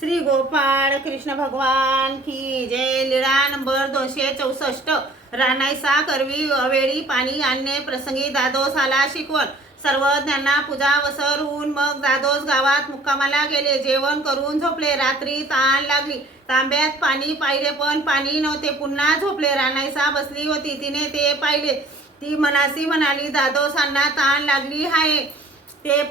श्री गोपाळ कृष्ण भगवान की जय. लीळा नंबर 264. रानाईसा करवी अवेळी पाणी आणणे प्रसंगी दादोस आला शिकवण. सर्वज्ञांना पूजा वसर होऊन मग दादोस गावात मुक्कामाला गेले. जेवण करून झोपले. रात्री तहान लागली. तांब्यात पाणी पाहिले पण पाणी नव्हते. पुन्हा झोपले. रानाईसा बसली होती. तिने ते पाहिले. ती मनासी म्हणाली, दादोसांना तहान लागली आहे. ते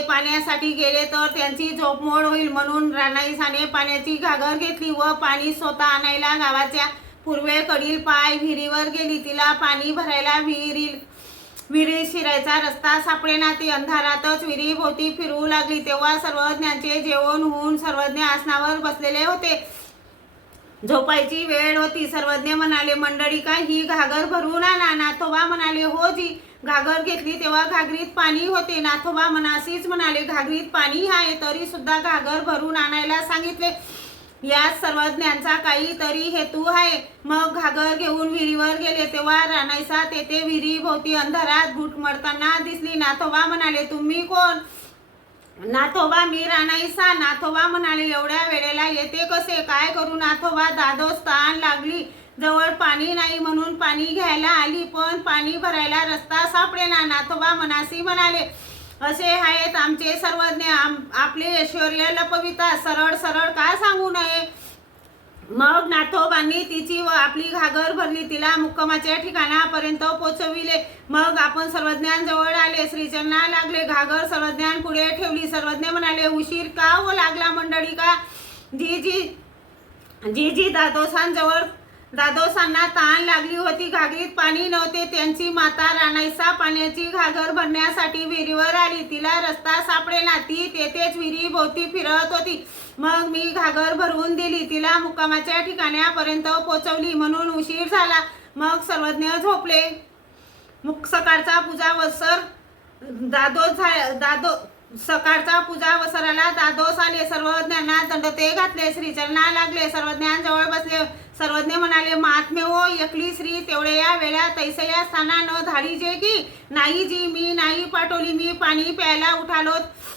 पाण्यासाठी गेले तर त्यांची झोपमोड होईल, म्हणून रानाईसाने पाण्याची घागर घेतली व पाणी स्वतः आणायला गावाच्या पूर्वेकडील पाय विहिरीवर गेली. तिला पाणी भरायला विहिरीत शिरायचा रस्ता सापडेना. ती अंधारातच विहिरीभोवती फिरू लागली. तेव्हा सर्वज्ञांचे जेवण होऊन सर्वज्ञ आसनावर बसलेले होते. झोपायची वेळ होती. सर्वज्ञ म्हणाले, मंडळी का ही घागर भरून आणा. नाथोबा म्हणाले, हो जी. घागर घेतली तेव्हा घागरीत पाणी होते. नाथोबा मनासीच म्हणाले, घागरीत पाणी आहे तरी सुद्धा घागर भरून आणायला सांगितले. यात सर्वज्ञांचा काहीतरी हेतू आहे. मग घागर घेऊन विहिरीवर गेले. तेव्हा रानाईसा तेथे विहिरीभोवती अंधारात घुटमळताना दिसली. नाथोबा म्हणाले, तुम्ही कोण? नाथोबा, मी रानाईसा. नाथोबा म्हणाले, एवढ्या वेळेला येते कसे? काय करू नाथोबा? दादोस तहान लागली. जवळ पाणी नाही म्हणून पाणी घ्यायला आली, पण पाणी भरायला रस्ता सापडेना. नाथोबा मनासी म्हणाले, असे आहेत आमचे सर्वज्ञ. आपले ऐश्वर्य लपविता. सरळ सरळ का सांगू नये? मग नाथोबांनी तिची व आपली घागर भरली. तिला मुक्कामाच्या ठिकाणापर्यंत पोचविले. मग आपण सर्वज्ञांजवळ आले. श्रीचरणा लागले. घागर सर्वज्ञांपुढे ठेवली. सर्वज्ञ म्हणाले, उशीर का हो लागला मंडळी का? जी दादोसांना तहान लागली होती. घागरीत पाणी नव्हते. त्यांची माता रानाईसा पाण्याची घागर भरण्यासाठी विहिरीवर आली. तिला रस्ता सापडेना. ती तेथेच विहिरीभोवती फिरत होती. मग मी घागर भरवून दिली. तिला मुक्कामाच्या ठिकाणापर्यंत पोचवली, म्हणून उशीर झाला. मग सर्वज्ञ झोपले. सकाळचा पूजा वसराला दादोस आले. सर्वज्ञांना दंडते घातले. श्रीचरणा लागले. सर्वज्ञांजवळ बसले. सर्वज्ञ म्हणाले, महात्मे हो, एकली श्री तेवढे या वेळा तैसया स्थाना न धाडी जे की? नाही जी, मी नाही पाठवली. मी पाणी प्यायला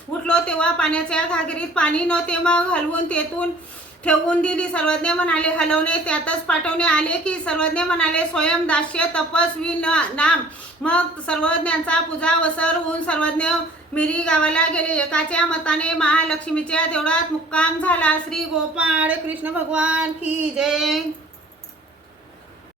उठलो तेव्हा पाण्याच्या घागरीत पाणी नव्हते. मग हलवून तेथून ठेवून दिली. सर्वज्ञ म्हणाले, हलवणे त्यातच पाठवणे आले की? सर्वज्ञ म्हणाले, स्वयं दास्य तपस्वी नाम. मग सर्वज्ञांचा पूजा वसर होऊन सर्वज्ञ मिरी गावाला गेले. एकाच्या मताने महालक्ष्मीच्या देवळात मुक्काम झाला. श्री गोपाळ कृष्ण भगवान की जय.